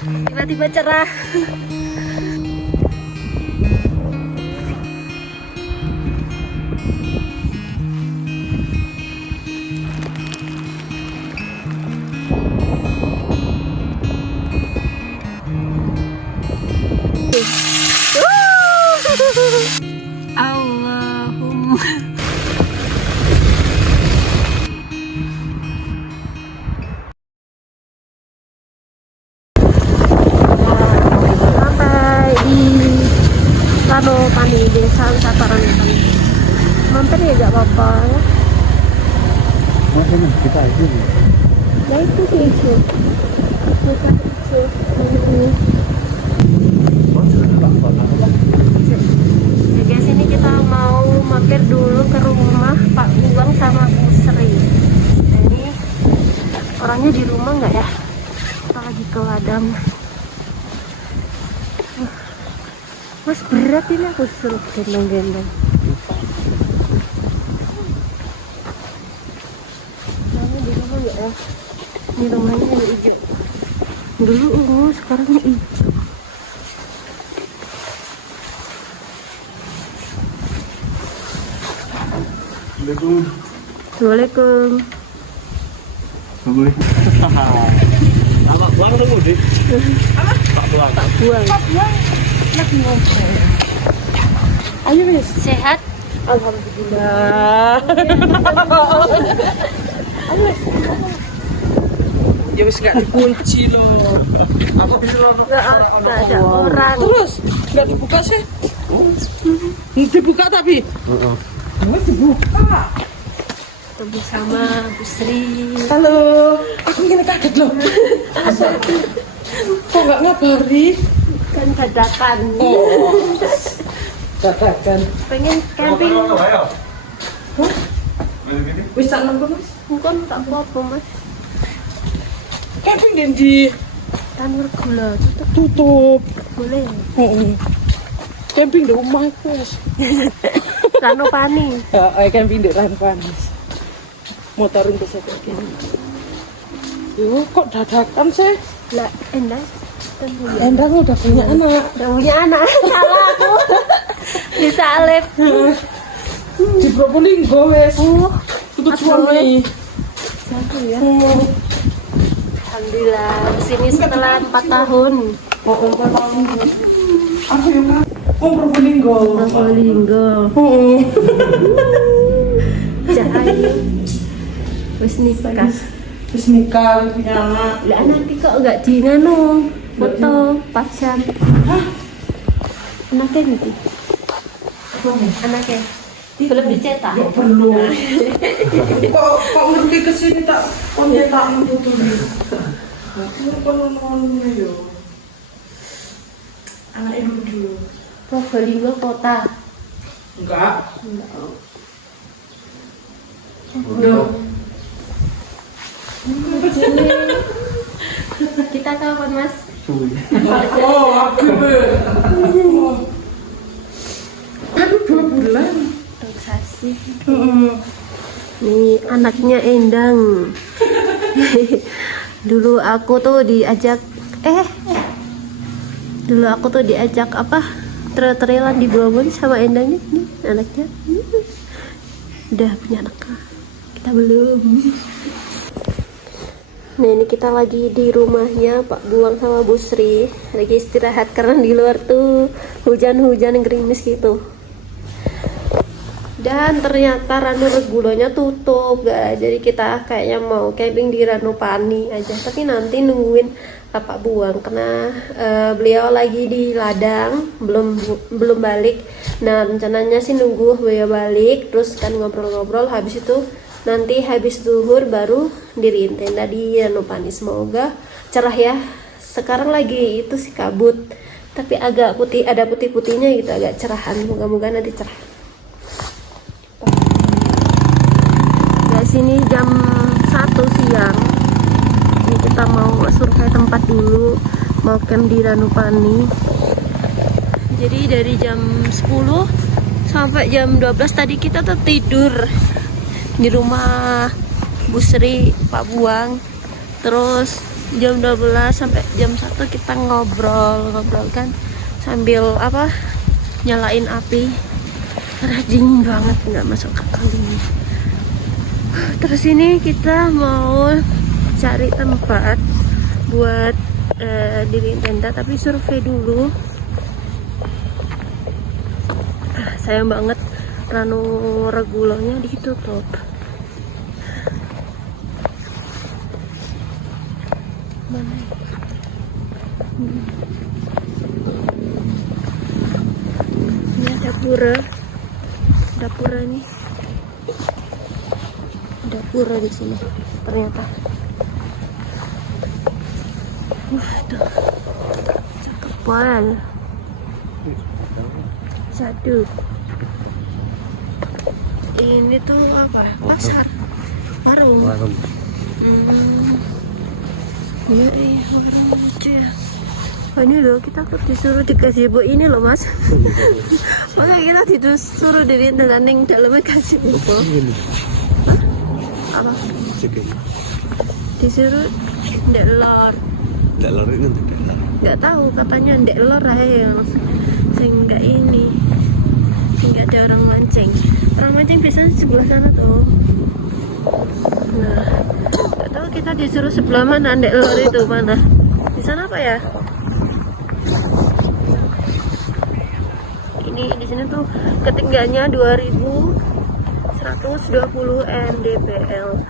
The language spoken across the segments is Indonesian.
Tiba-tiba cerah. Allahumma. Sampai di Ranupani, Desa Wisata Ranupani. Mampir ya gak apa-apa ya. Makanya kita itu Ya itu sih itu. Kita itu. Ini. Jadi guys, ini kita mau mampir dulu ke rumah Pak Buang sama Bu Sri. Nah, ini orangnya di rumah nggak ya? Kita lagi ke ladang. Mas, berat ini aku suruh gendong-gendong. Orangnya di rumah nggak ya? Ini rumahnya yang hijau. Dulu ungu, sekarang hijau. Assalamualaikum. Assalamualaikum. Pak Buang tuh mudik. Apa? Pak Buang. Pak Buang. Pak Buang lagi ngobrol. Ayo wis. Sehat? Alhamdulillah. Ayo wis. Ya wis gak dikunci loh. Apa bisa Nggak ada orang. Terus gak dibuka sih? Dibuka tapi. Heeh. Wis dibuka. Ketemu sama Bu Sri. Halo, aku ini kaget loh. Kok nggak ngabari? Kan dadakan. Oh, dadakan. Pengen camping. Wis tak nunggu mas. Bukan tak apa-apa mas. Camping di Tanur gula tutup tutup. boleh. Camping di rumah itu mas. Ranupani. Ya, camping di Ranupani. Motorin bisa kayak gini. Yo, kok dadakan sih? Lah enak. Tentunya. Endang udah punya anak. Udah punya anak. Salah aku. Bisa Alep. Di Probolinggo wes. Ikut suami. Satu ya. Alhamdulillah. Kesini setelah 4 tahun. Oh, 4 tahun. Aku yang Probolinggo. Probolinggo. Oh. Cahaya. Wis nikah. Terus nikah punya anak. Lah nanti kok enggak di nganu foto pacar. Hah? Anaknya nanti. Anaknya belum dicetak. Ya belum. Kok ngerti kesini tak kontak foto nih. Aku kono yo. Anak ibu dulu. Probolinggo kota. Enggak. Loh. Kita kapan mas? Oh, aku. Kan 2 bulan. Relaksasi. Nih anaknya Endang. Dulu aku tuh diajak dulu aku tuh diajak apa? Trail-trailan di Bromo sama Endang nih anaknya. Udah punya anak. Kita belum. Nah ini kita lagi di rumahnya Pak Buang sama Bu Sri. Lagi istirahat karena di luar tuh hujan-hujan gerimis gitu. Dan ternyata Ranu Regulonya tutup guys. Jadi kita kayaknya mau camping di Ranupani aja. Tapi nanti nungguin Pak Buang karena beliau lagi di ladang, belum balik. Nah rencananya sih nunggu beliau balik, terus kan ngobrol-ngobrol. Habis itu nanti habis zuhur baru diriin tenda di Ranupani. Semoga cerah ya. Sekarang lagi itu sih kabut, tapi agak putih, ada putih-putihnya gitu, agak cerahan. Moga-moga nanti cerah. Guys, ini jam 1 siang. Ini kita mau survei tempat dulu, mau camp di Ranupani. Jadi dari jam 10 sampai jam 12 tadi kita tuh tidur di rumah Bu Sri, Pak Buang. Terus jam 12 sampai jam 1 kita ngobrol kan sambil apa, nyalain api karena dingin banget, nggak masuk akal ini. Terus ini kita mau cari tempat buat diriin tenda, tapi survei dulu. Sayang banget Ranu Regulonya ditutup. Mana ya? Ini ada dapura nih. Dapura di sini ternyata. Wah, tuh cakep banget. Satu. Ini tuh apa? Pasar, warung. Iya, warung lucu ya. Oh, ini loh, kita disuruh dikasih bu ini loh mas. Maka kita disuruh diri tanding dalamnya kasih bu. Apa? Disuruh ndek lor. Ndek lor ini Nggak tahu, katanya ndek lor aja sing nggak ini, nggak ada orang mancing. Orang mancing biasanya sebelah sana tuh. Nah, nggak tahu kita disuruh sebelah mana, ndek lor itu mana? Di sana apa ya? Ini di sini tuh ketinggiannya 2120 mdpl.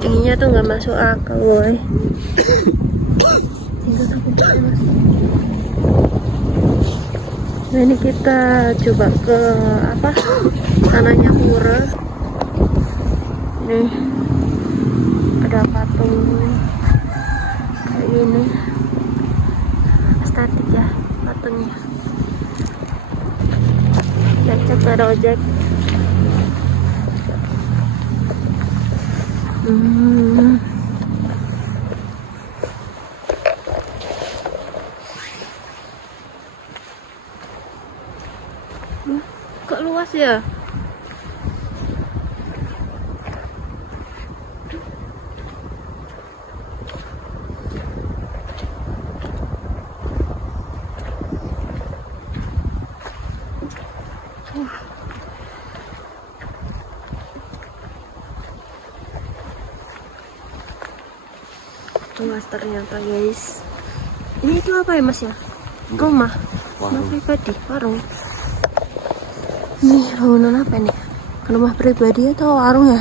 Dinginnya tuh nggak masuk akal, boy. Nah, ini kita coba ke apa, sananya pura. Nih ada patung kayak gini, estetik ya patungnya. Lecet ada ojek. Kok luas ya? Luas ternyata guys. Ini itu apa ya mas ya? Rumah pribadi, warung. Nih bangunan apa nih? Rumah pribadi atau warung ya?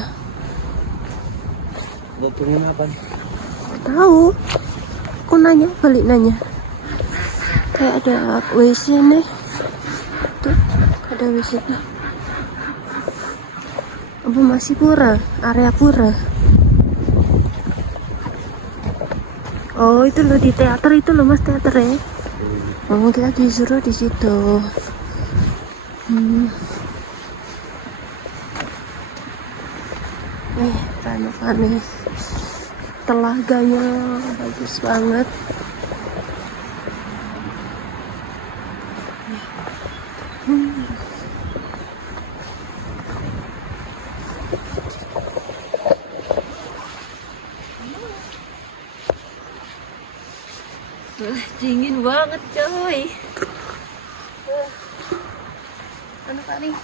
bangunan apa? Tahu. Aku nanya, balik nanya. Kayak ada WC nih. Tuh, ada WC nya. Apa masih pura? Area pura. Oh, itu loh di teater itu loh mas, teater ya. Oh, kita disuruh di situ. Rano-rano, telaganya bagus banget. Dingin banget coy. Anu paling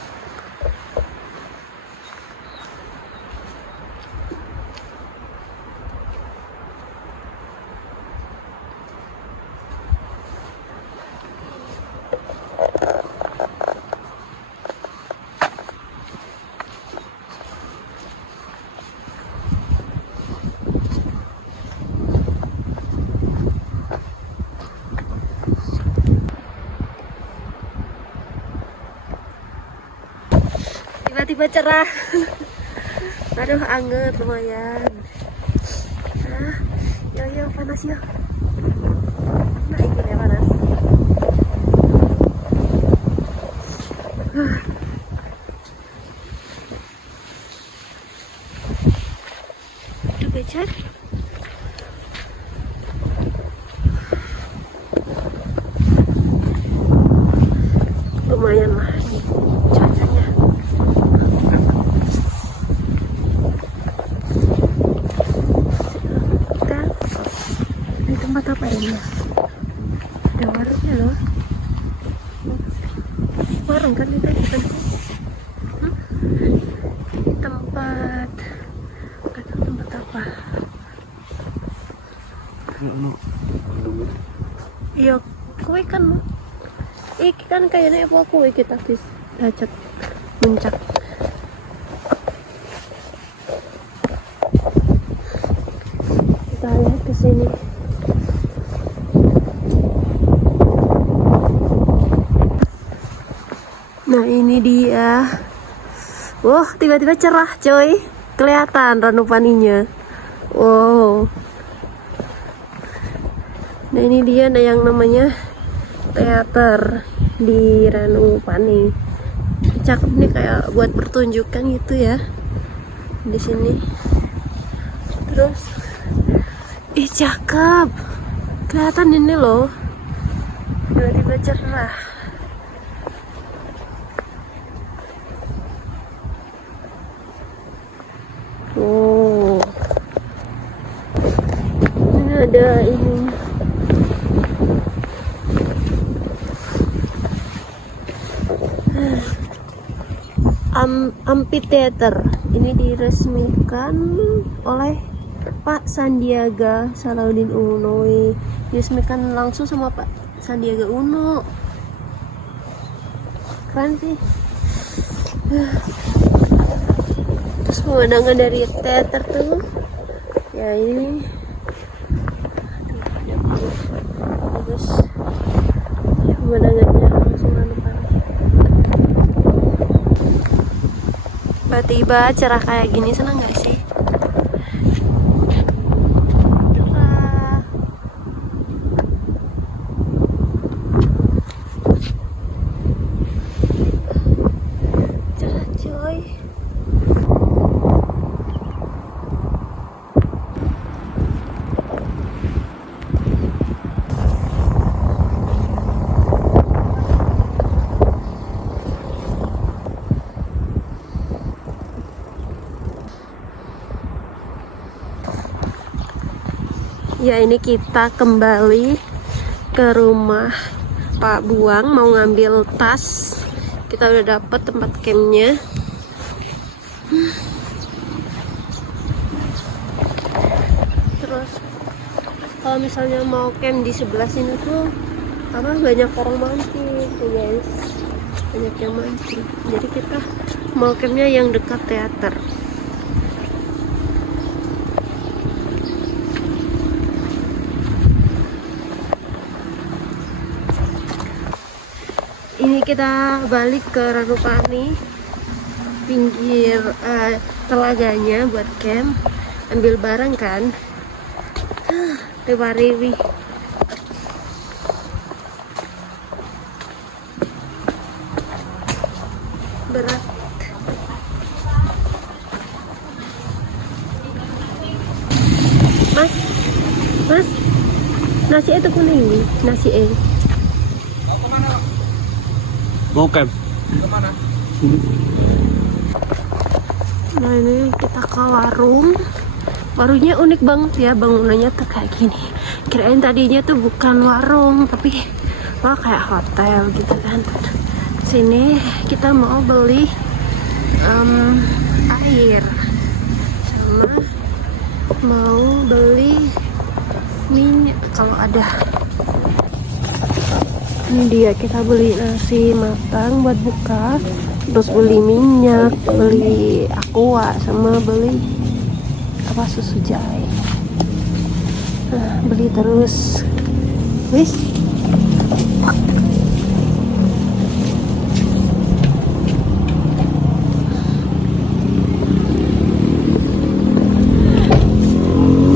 tiba-tiba cerah. Aduh, anget lumayan. Yo panas yo. Nah, ini ya panas. Aduh, becer. orang kan itu bukan sih? Tempat nggak tahu tempat apa. Iya kue kan mau kan kayaknya apa kue kita habis hajat muncak. Kita lihat ke sini. Nah ini dia. Wah tiba-tiba cerah coy. Kelihatan Ranupaninya. Wow. Nah ini dia yang namanya teater di Ranupani. Cakep nih kayak buat pertunjukan gitu ya di sini. Terus, cakep. Kelihatan ini loh. Tiba-tiba cerah. Oh, ini ada ini. Amphitheater ini diresmikan oleh Pak Sandiaga Salahuddin Uno. Diresmikan langsung sama Pak Sandiaga Uno. Keren sih. Terus pemandangan dari teater tuh ya ini bagus ya, pemandangannya langsung tiba-tiba cerah kayak gini, senang gak sih? Cerah coy. Ya ini kita kembali ke rumah Pak Buang, mau ngambil tas. Kita udah dapet tempat campnya. Terus kalau misalnya mau camp di sebelah sini tuh banyak orang mancing tuh guys, banyak yang mancing. Jadi kita mau campnya yang dekat teater. Ini kita balik ke Ranupani, pinggir telaganya buat camp, ambil barang kan. Riwi berat. Mas, nasi itu kuning, nasi Mau camp? Nah ini kita ke warung. Warungnya unik banget ya, bangunannya tuh kayak gini. Kirain tadinya tuh bukan warung, tapi malah kayak hotel gitu kan. Sini kita mau beli air, sama mau beli minyak kalau ada. Ini dia, kita beli nasi matang buat buka, terus beli minyak, beli aqua, sama beli susu jahe. Nah, beli terus. Wis.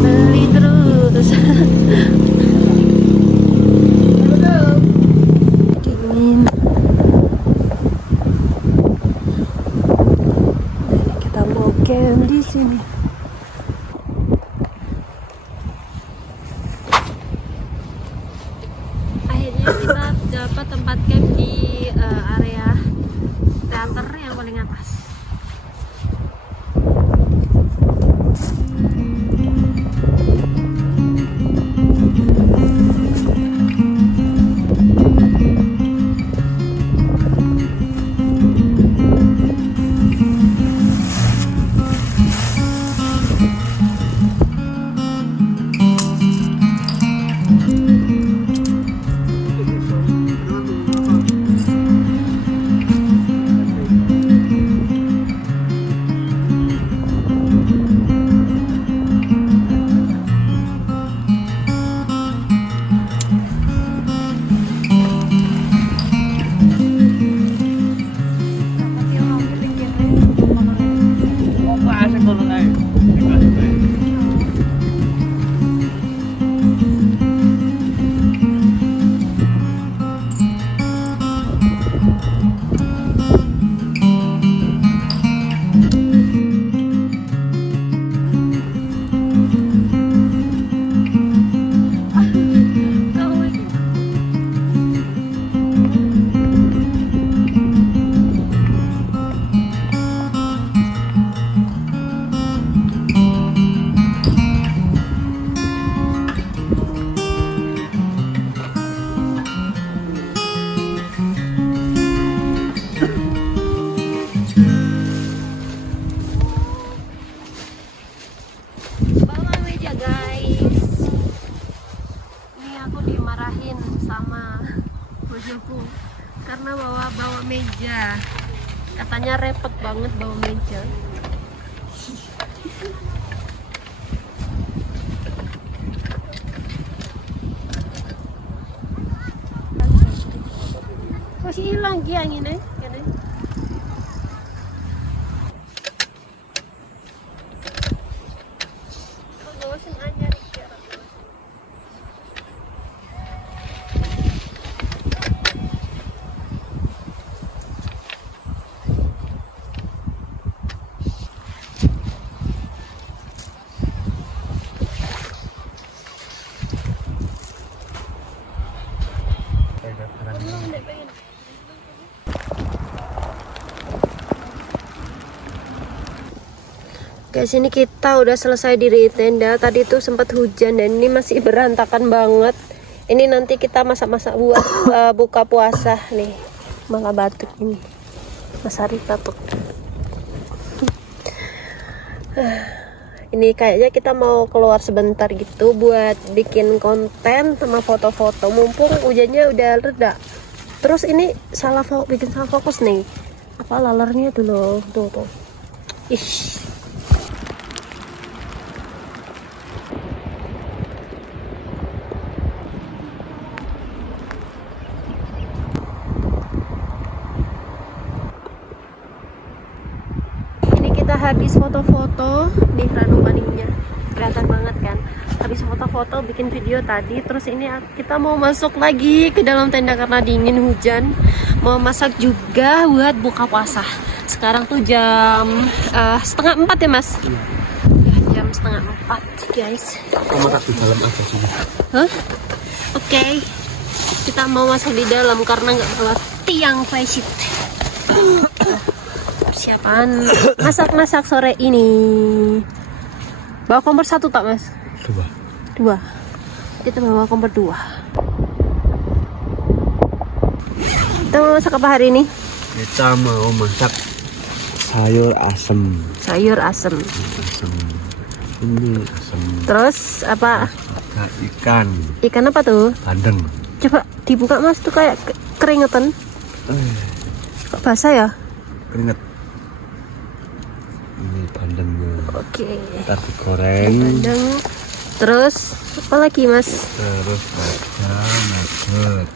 Beli terus. Dingin. Kita mau camp di sini. Kita dapat tempat camp di area teater yang paling atas. karena bawa meja. Katanya repot banget bawa meja. Masih hilang lagi anginnya. Guys, ini kita udah selesai diri tenda. Tadi tuh sempat hujan dan ini masih berantakan banget. Ini nanti kita masak-masak buat buka puasa nih. Malah batuk ini. Mas Arif batuk. Ini kayaknya kita mau keluar sebentar gitu buat bikin konten sama foto-foto. Mumpung hujannya udah reda. Terus ini bikin salah fokus nih. Apa lalernya dulu tuh. Ih. Kita habis foto-foto di Ranupaninya, kelihatan banget kan. Habis foto-foto bikin video tadi, terus ini kita mau masuk lagi ke dalam tenda karena dingin hujan. Mau masak juga buat buka puasa. Sekarang tuh jam 3:30 ya mas? Ya, jam 3:30 guys. Kamu masak di dalam aja sih. Hah? Oke. Kita mau masak di dalam karena nggak bawa tiang flysheet. Persiapan masak-masak sore ini. Bawa kompor 1 tak mas? 2. Kita bawa kompor 2. Kita mau masak apa hari ini? Kita mau masak sayur asem. Ini asem. Terus apa? Ada ikan. Ikan apa tuh? Bandeng. Coba dibuka mas, tuh kayak keringetan. Kok basah ya? Keringet. Ini bandengnya. Oke. Ntar digoreng. Bandeng. Terus apa lagi mas? Terus ada nugget.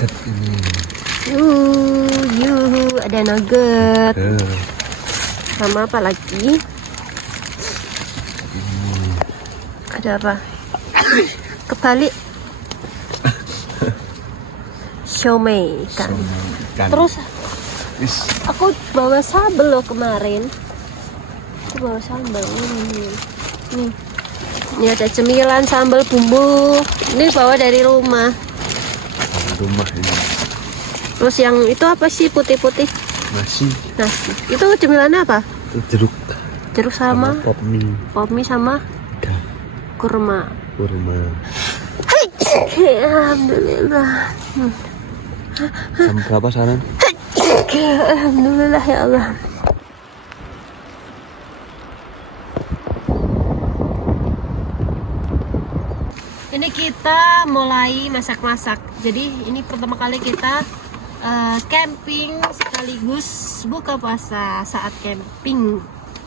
Nugget ini. Ada nugget. Sama apa lagi? Ada apa? Kebalik. Siomay kan. Terus aku bawa sambal loh kemarin. Aku bawa sambal nih. Ini ada cemilan sambal bumbu. Ini bawa dari rumah. Ini. Terus yang itu apa sih putih-putih? Nasi. Itu cemilannya apa? Itu jeruk sama pop mie sama kurma. Alhamdulillah. Jam berapa sekarang? Alhamdulillah ya Allah. Ini kita mulai masak-masak. Jadi ini pertama kali kita camping sekaligus buka puasa saat camping.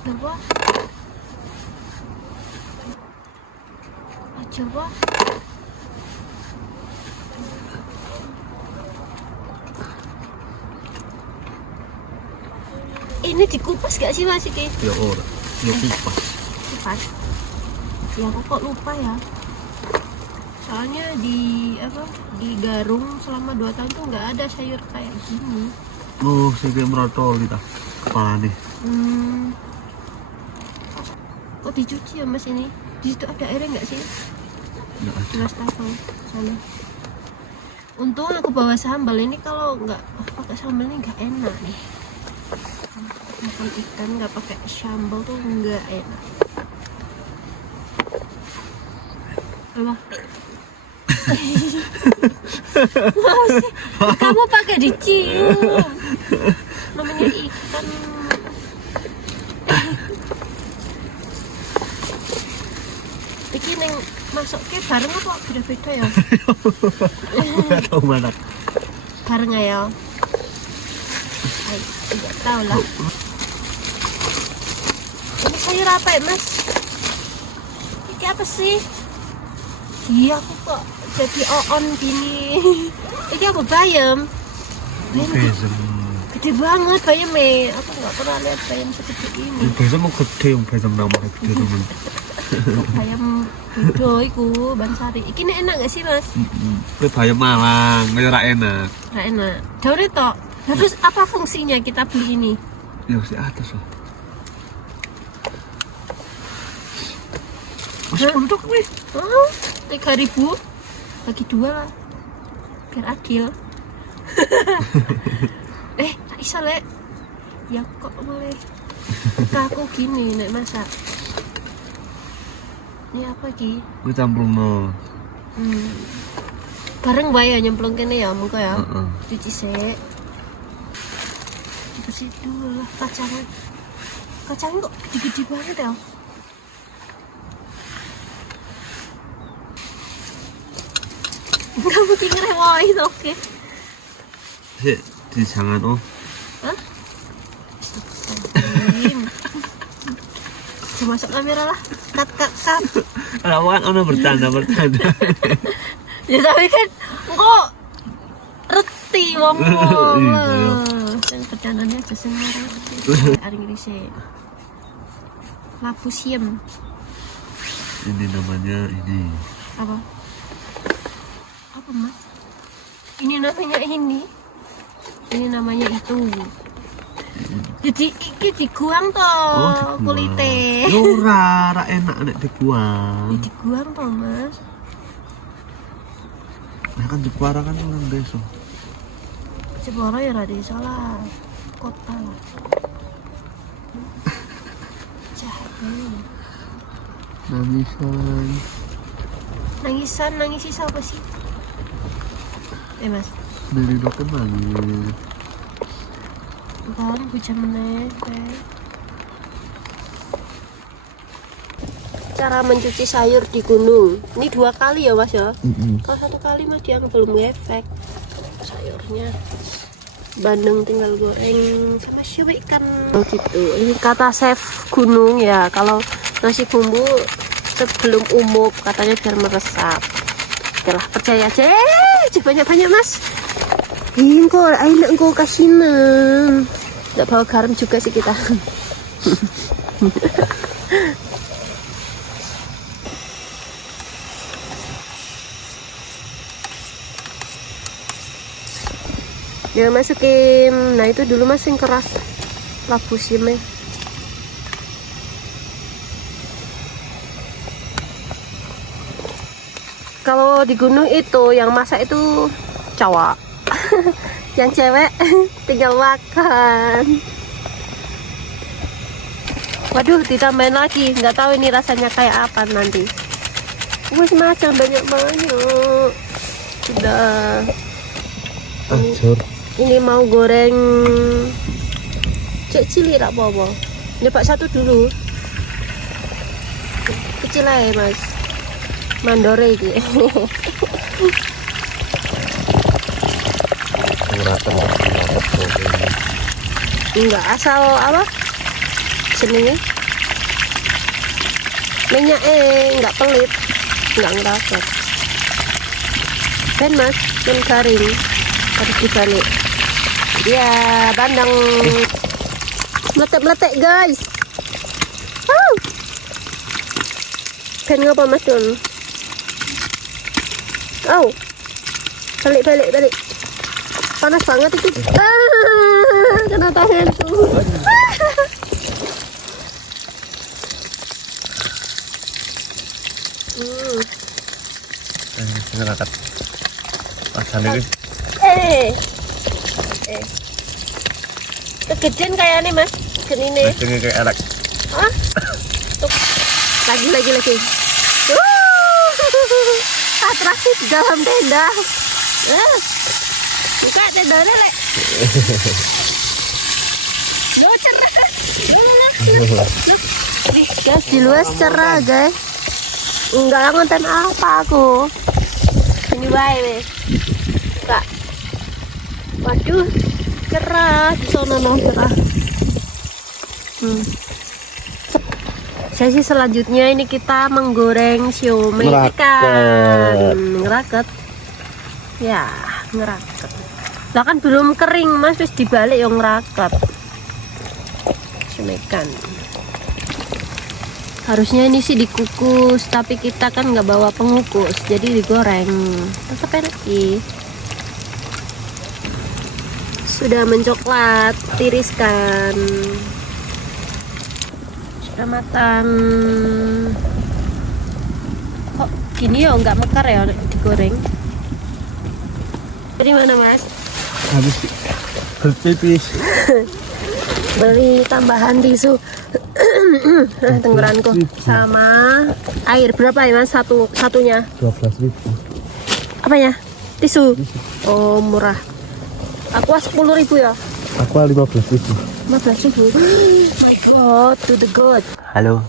Coba. Ini dikupas gak sih mas ini? Ya ora, ya kupas. Ya aku kok lupa ya. Soalnya di Garung selama 2 tahun tuh nggak ada sayur kayak gini. Saya merotol kita kepala nih. Oh dicuci ya mas ini? Di situ ada airnya nggak sih? Nggak ada. Wastafel sana. Untung aku bawa sambal ini, kalau nggak pakai sambal ini nggak enak nih. Makan ikan nggak pakai sambal tuh nggak enak. Apa? Kamu pakai dicium. Namanya ikan. Iki neng masuk ke bareng apa beda-beda ya? Nggak tahu mana. Bareng ya. Ay, tidak tahu lah. Ini sayur apa ya Mas? Ini apa sih? Iya aku kok jadi oon gini. Ini apa bayam? Bezem. Gede banget bayamnya. Aku nggak pernah lihat bayam segede ini. Bezem mau gede, bezem nama gede teman. Bayam beda iku Bansari. Iki nek enak gak sih Mas? Itu bayam Malang, kayak ora enak. Nggak enak. Daure tok. Terus apa fungsinya kita beli ini? Ya si atas loh. Masih pondok nih. Oh, 3.000 bagi 2 lah. Biar adil. Tak bisa lek. Ya kok boleh. Aku gini nek masak. Ini apa ki? Gue campur no. Bareng bae ya nyemplung kene ya muka ya. Heeh. Cuci sik. Bersih dulu lah kacangnya. Kacangnya kok gede-gede banget ya. Kamu tinggal rewoin oke. Di jangan oh. Hah? Coba masuk kamera lah. Cut. Lawan ono bertanda. Ya tapi kan kok reti wong. Iya. Sing bercandanya aja sing ngerti. Ari ngisi. Lapusiem. Ini namanya ini. Apa Mas? Ini namanya ini namanya itu. Jadi iki diguang toh kulite. Ora enak nek diguang. Ya diguang toh Mas. Nah kan Jepara kan orang desa. Jepara ya ra desa lah. Kota lah. Nangis siapa sih? Mas. Dari dokter nangis. Kan hujan meneh. Cara mencuci sayur di gunung. Ini 2 kali ya Mas ya. Kalau 1 kali Mas dia belum ngefek sayurnya. Bandeng tinggal goreng sama siwik kan. Oh gitu. Ini kata chef gunung ya. Kalau nasi bumbu sebelum umum katanya biar meresap. Okelah percaya aja. Banyak-banyak Mas. Kok ayo engkau kasinan. Nggak bawa garam juga sih kita. Ya masukin. Nah itu dulu Mas yang keras. Labusimnya. Kalau di gunung itu yang masak itu cowok. Yang cewek tinggal makan. Waduh, ditambahin lagi. Nggak tahu ini rasanya kayak apa nanti. Wes macam banyak. Sudah. Ini mau goreng cek cilik tak apa-apa. Nyoba satu dulu. Kecil aja Mas. Mandore iki. Enggak asal apa? Jenenge. Minyak enggak pelit. Enggak ngerasat. Ben Mas, ben garing. Harus dibalik. Ya, bandeng. Meletek-meletek guys. Ben ngapa Mas Dun? Balik. Panas banget itu. Kena tangan tuh. Ngerakat. Asane iki. Kegedean kayaknya Mas. Genine. Jenenge kayak elek. Hah? Tuh. Lagi. Atraksi dalam tenda. Buka tendanya lek. Lo cerah. Lo. Guys, di luar cerah guys. Enggak ngonten apa aku. Ini bae weh. Kak. Waduh, cerah di sono no cerah. Sesi selanjutnya ini kita menggoreng siomay ikan. Ngeraket. Ya, ngeraket. Lah kan belum kering Mas, wis dibalik yang ngeraket. Siomay ikan. Harusnya ini sih dikukus, tapi kita kan nggak bawa pengukus, jadi digoreng. Tetap enak sih. Sudah mencoklat, tiriskan. Sudah matang. Kok gini ya nggak mekar ya digoreng? Dari mana Mas? Habis berpipis. Beli tambahan tisu. Tenggorokanku sama air berapa ya Mas satunya? 12.000. Apanya? Tisu. Oh murah. Aqua 10.000 ya? Aqua 15.000. 15.000. My God, to the God. Halo.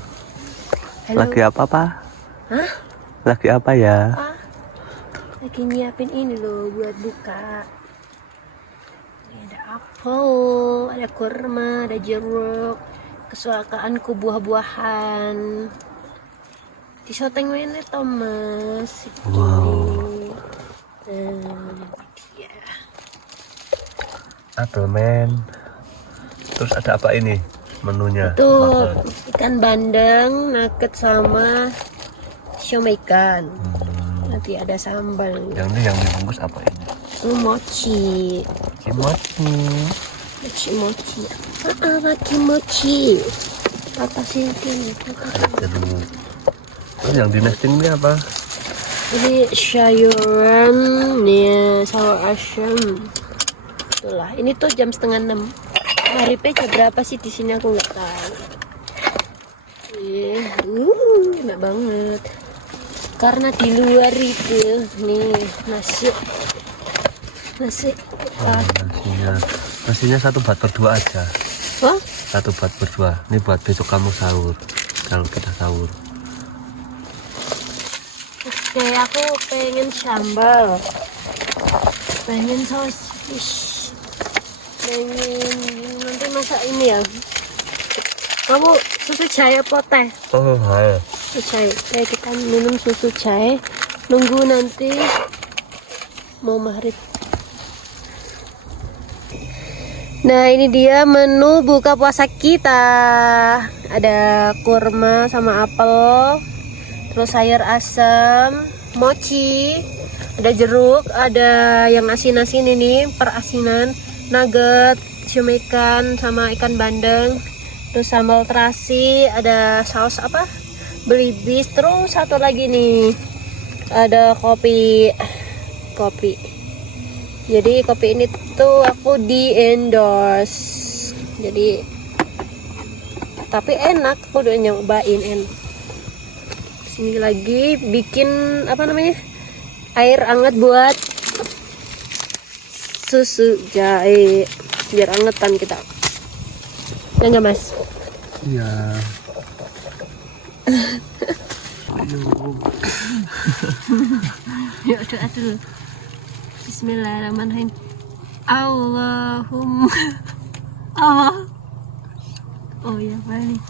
Halo. Lagi apa Pak? Hah? Lagi apa ya? Ah, lagi nyiapin ini loh buat buka. Ini ada apel, ada kurma, ada jeruk. Kesukaanku buah-buahan. Disoteng mana Thomas? Wow. Ya. Apple man. Terus ada apa ini menunya? Itu Makan. ikan bandeng, nugget sama siomay ikan. Nanti ada sambal. Yang ini yang dibungkus apa ini? Mochi. Kimochi. Mochi. Mochi. Apa sih ini? Ada jeruk. Terus yang di nesting ini apa? Ini sayuran nih, sayur asam. Itulah. Ini tuh jam 5:30. Hari jam berapa sih di sini aku nggak tahu. Enak banget. Karena di luar itu nih nasi. Nasinya satu buat berdua aja. Oh? Satu buat berdua. Ini buat besok kamu sahur. Kalau kita sahur. Oke, aku pengen sambal. Pengen sosis. Pengen nanti masak ini ya. Kamu susu jahe apa teh? Oh, hai. Susu jahe. Kita minum susu jahe. Nunggu nanti mau maghrib. Nah ini dia menu buka puasa kita. Ada kurma sama apel, terus sayur asam, mochi, ada jeruk, ada yang asin-asin ini perasinan, nugget, siomay ikan sama ikan bandeng, terus sambal terasi, ada saus apa? Belibis, terus satu lagi nih ada kopi. Jadi kopi ini tuh aku di endorse. Jadi tapi enak, aku udah nyobain enak. Sini lagi bikin apa namanya? Air hangat buat susu jahe biar angetan kita. Ya enggak Mas? Iya. Yuk doa dulu. Bismillahirrahmanirrahim. Allahumma Allah. Oh ya balik.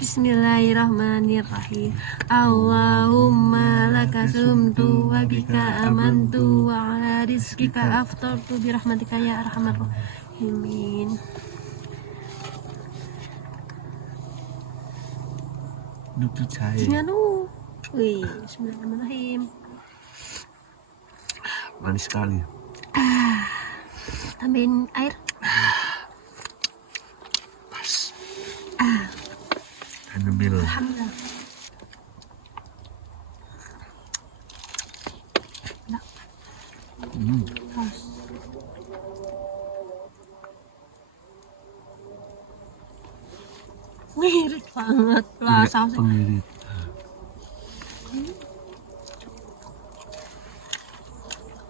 Bismillahirrahmanirrahim. Allahumma laka sumtu wa bika amantu wa ala rizkika aftartu bi rahmatika ya arhamar rahimin. Duduk jahe. Jangan lu. Wih, bismillahirrahmanirrahim. Manis sekali. Tambahin air. Pas. Alhamdulillah. Alhamdulillah. Pas. Mirip banget lah sausnya. Pengirit.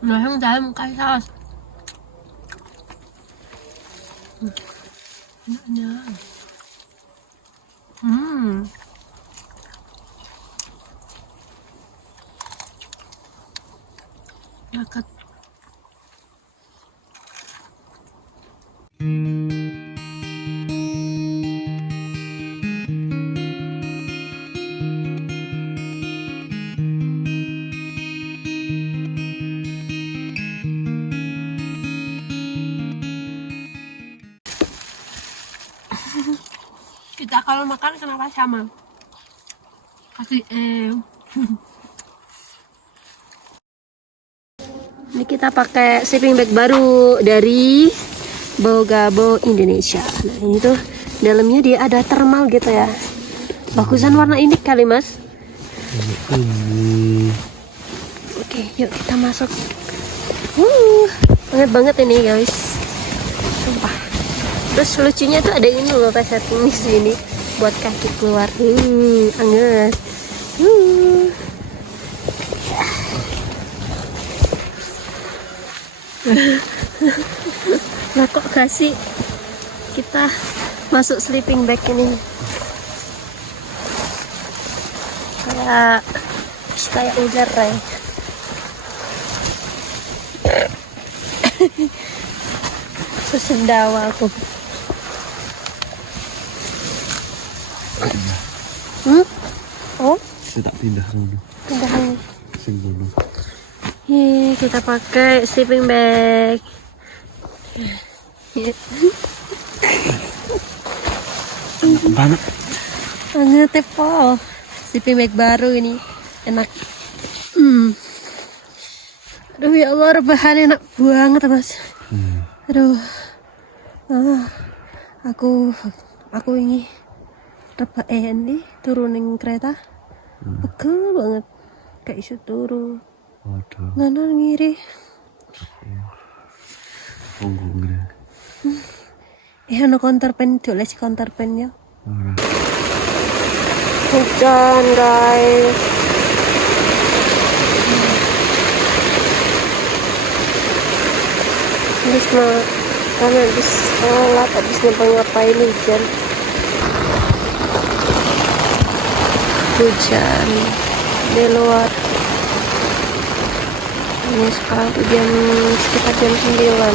Nah, yang dalam kasih saus. Enaknya. Makan. Kita kalau makan kenapa sama? Kasih Ini kita pakai sleeping bag baru dari Bogabo Indonesia. Nah ini tuh dalamnya dia ada thermal gitu ya. Bagusan warna ini kali mas. Oke, yuk kita masuk. Banget banget ini guys. Sumpah. Terus lucunya tuh ada ini loh resetting di sini buat kaki keluar. Anget. Nah kok kasih kita masuk sleeping bag ini kayak ular ya. Sesendawa aku. Oh? Saya tak pindah dulu. Pindah ini. Sing dulu. Kita pakai sleeping bag. Banget. Anget po. Sleeping bag baru ini. Enak. Aduh ya Allah, rebahan enak banget mas. Aduh. Aku ini ini turunin kereta. Pegel banget. Kayak isu turu. Waduh. Nana ngiri. Punggung deh. Ano counter pen tulis counter pen ya. Ora. Hujan guys. Habis karena habis sholat, habis ngapa-ngapain hujan di luar. Ini sekarang tuh sekitar jam 9.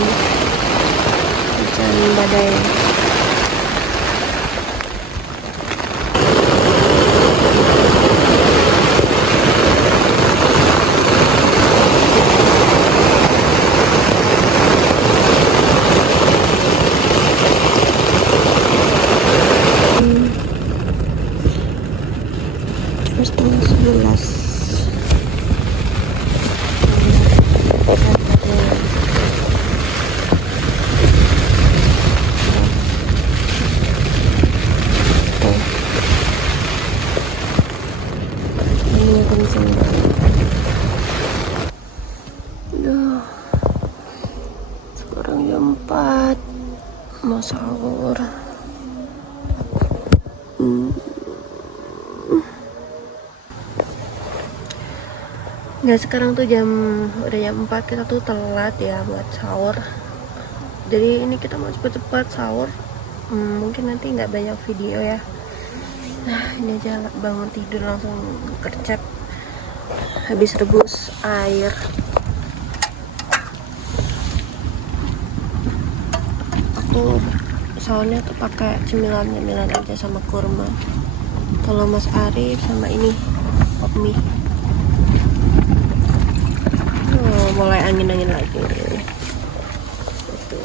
Hujan badai. Setengah 11. Ini kenceng banget. Duh. Sekarang jam 4. Mau sahur. Nah sekarang tuh udah jam 4, kita tuh telat ya buat sahur. Jadi ini kita mau cepet-cepet sahur. Mungkin nanti nggak banyak video ya. Nah ini aja bangun tidur langsung kercep. Habis rebus air. Aku soalnya tuh pakai cemilan-cemilan aja sama kurma. Kalau Mas Arif sama ini pop mie. Mulai angin-angin lagi. Itu.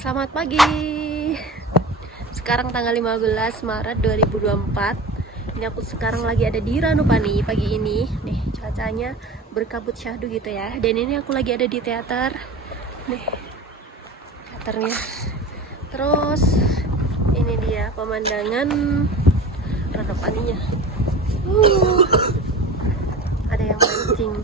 Selamat pagi. Sekarang tanggal 15 Maret 2024. Ini aku sekarang lagi ada di Ranupani pagi ini. Nih, cuacanya berkabut syahdu gitu ya. Dan ini aku lagi ada di teater. Nih. Teaternya. Terus ini dia pemandangan Ranupaninya. Ada yang mancing.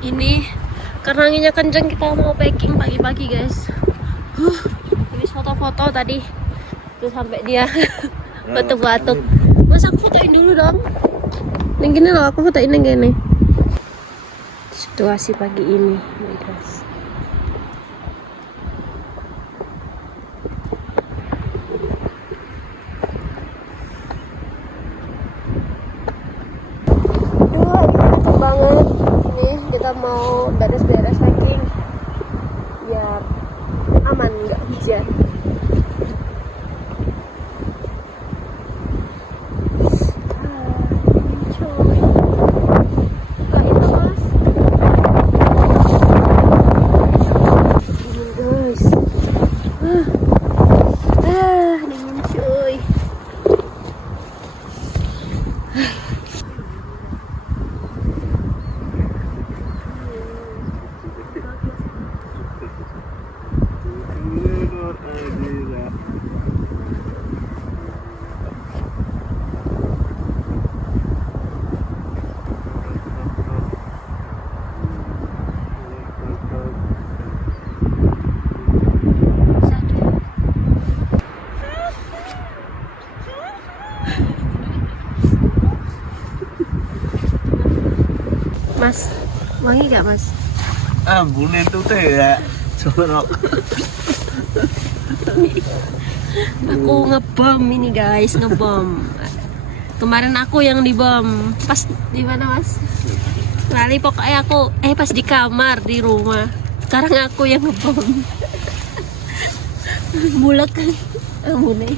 Ini karena anginnya kenceng, kita mau packing pagi-pagi guys. Habis foto-foto tadi tuh sampai dia batuk-batuk. Mas aku fotoin dulu dong. Ning gini loh, aku fotoin yang gini. Situasi pagi ini, guys. Banget ini kita mau beres-beres packing biar aman nggak hujan. Dingin cuy. Mas, wangi gak mas? Ambunin tuh teh ya. Jorok. Aku ngebom ini guys, ngebom. Kemarin aku yang dibom. Pas di mana mas? Lali pokoknya aku, pas di kamar di rumah. Sekarang aku yang ngebom. Bulek kan? Ambune.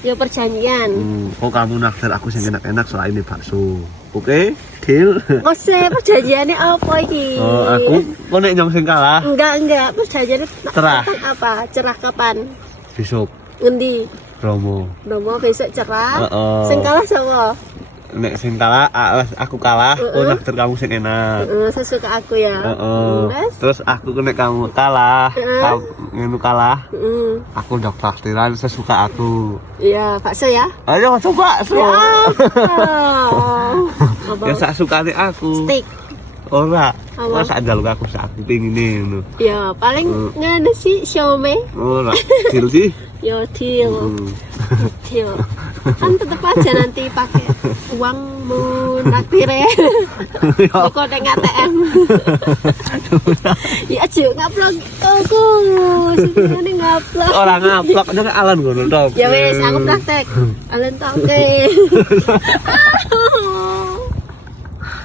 Ya perjanjian. Kok kamu naktir aku sing enak-enak soal ini bakso. Oke, deal. Maksudnya perjanjiannya apa ini? Oh, aku kok nek nyong sing kalah Enggak. Perjanjiannya Cerah. tentang apa? Cerah kapan? besok Ngendi? promo. Bromo besok cerah. Heeh. Sing kalah sama? Nek sing kalah aku kalah, kok naktir kamu sing enak. Saya suka aku ya. Terus aku nek kamu kalah, kamu ngenu kalah, aku udah traktiran sesuka aku. Iya, bakso ya. Ayo coba, so. Apa? Ya sak sukane aku. Steak. Ora. Apa? Ora sak njaluk aku sak aku pengine ngono. Ya, paling ngene sih siomay. Ora. Deal sih. Yo deal. Deal. Kan tetep aja nanti pakai uangmu naktirnya. Kok nek ATM. Ya aja ngaplok aku. Sebenarnya ngaplok. Ora ngaplok nek alan ngono to. Ya wes, aku praktek. Alen tak oke.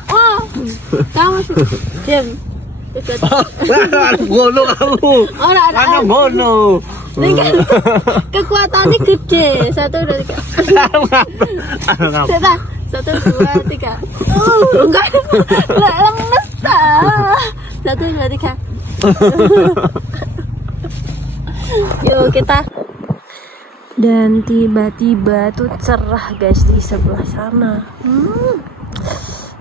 Oh, kamu diam. Ngono kamu. Ora, Mana ngono. ini kan kekuatannya gede. 1, 2, 3. Coba 1, 2, 3. Enggak. Lah lemes dah. 1, 2, 3. Yuk kita. Dan tiba-tiba tuh cerah guys di sebelah sana. Duh.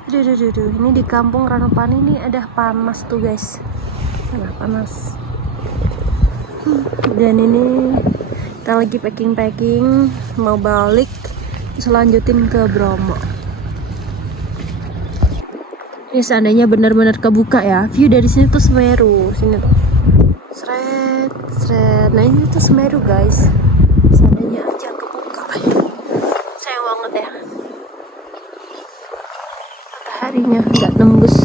Ini di kampung Ranupani ini ada panas tuh guys. Panas. Dan ini kita lagi packing mau balik terus lanjutin ke Bromo. Ini seandainya benar-benar kebuka ya, view dari sini tuh Semeru, sini tuh. Sret. Nah ini tuh Semeru guys. Seandainya aja kebuka. Sayang banget ya. Mataharinya nggak nembus.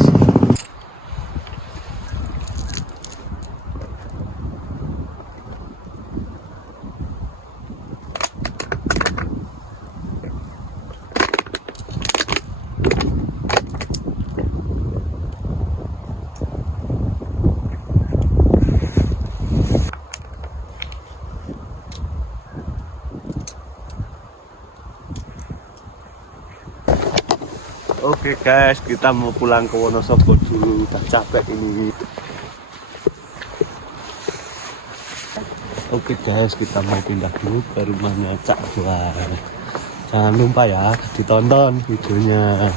Oke guys, kita mau pulang ke Wonosobo dulu, udah capek ini. Oke guys, kita mau pindah dulu ke rumahnya Cak Juan. Jangan lupa ya, ditonton videonya.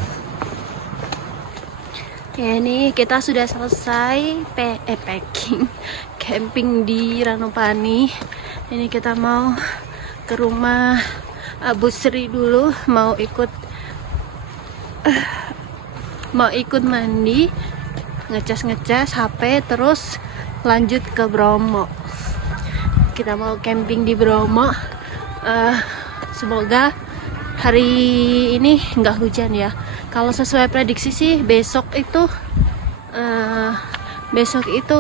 Ya ini kita sudah selesai packing camping di Ranupani. Ini kita mau ke rumah Abu Sri dulu, mau ikut mandi, ngecas HP, terus lanjut ke Bromo. Kita mau camping di Bromo. Semoga hari ini nggak hujan ya. Kalau sesuai prediksi sih besok itu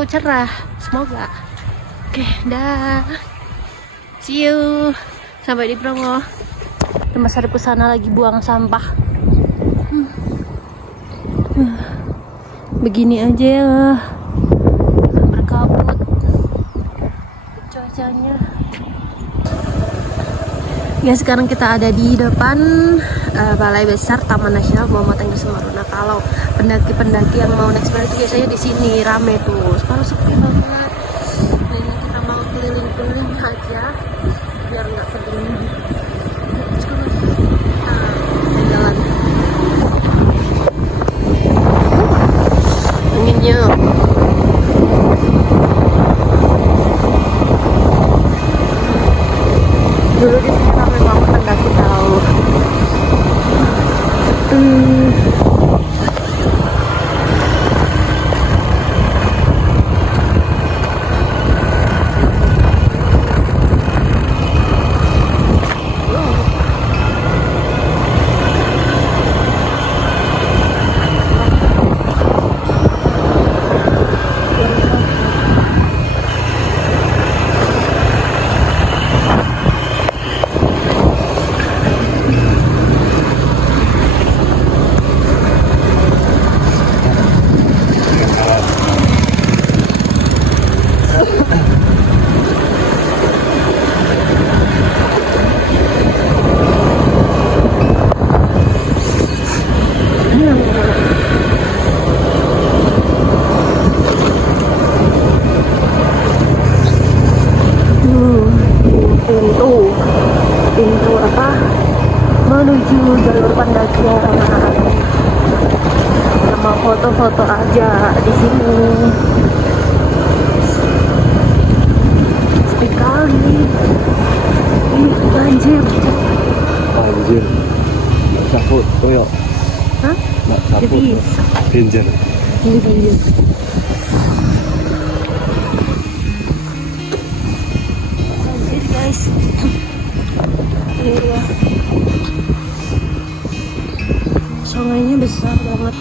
cerah. Semoga. Oke, dah. See you. Sampai di Bromo. Mas Arifku sana lagi buang sampah. Begini aja ya. Berkabut cuacanya. Ya, sekarang kita ada di depan Balai Besar Taman Nasional Bromo Tengger Semeru. Nah, kalau pendaki-pendaki yang mau naik sepeda itu biasanya di sini rame tuh. Sekarang sepi banget. Ini kita mau keliling-keliling aja biar nggak peduli. Jalan. Anginnya. Dulu di sini ramai banget pendaki tahu. Pintu apa menuju jalur pendakian. Kita mau foto-foto aja di sini. Sepi kali. Ini banjir. Anjir. Saput koyo. Hah? Nak saput. Bisa. Pinjer. Ini banjir. Banjir guys. Ini dia. Sungainya besar banget.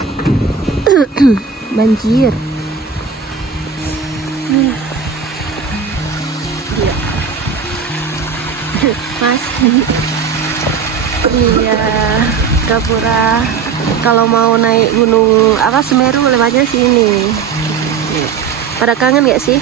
Banjir. Iya. Mas. Iya, Gapura. Kalau mau naik gunung Semeru lewatnya sini. Pada kangen gak sih?